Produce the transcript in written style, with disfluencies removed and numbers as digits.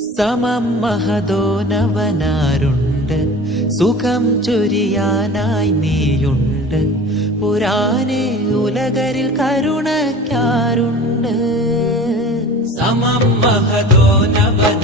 സമം മഹദോനവനാരുണ്ട്, സുഖം ചൊരിയാനായി നീയുണ്ട്. പുരാനെ ഉലകരിൽ കരുണയ്ക്കാരുണ്ട്. സമം മഹദോനവൻ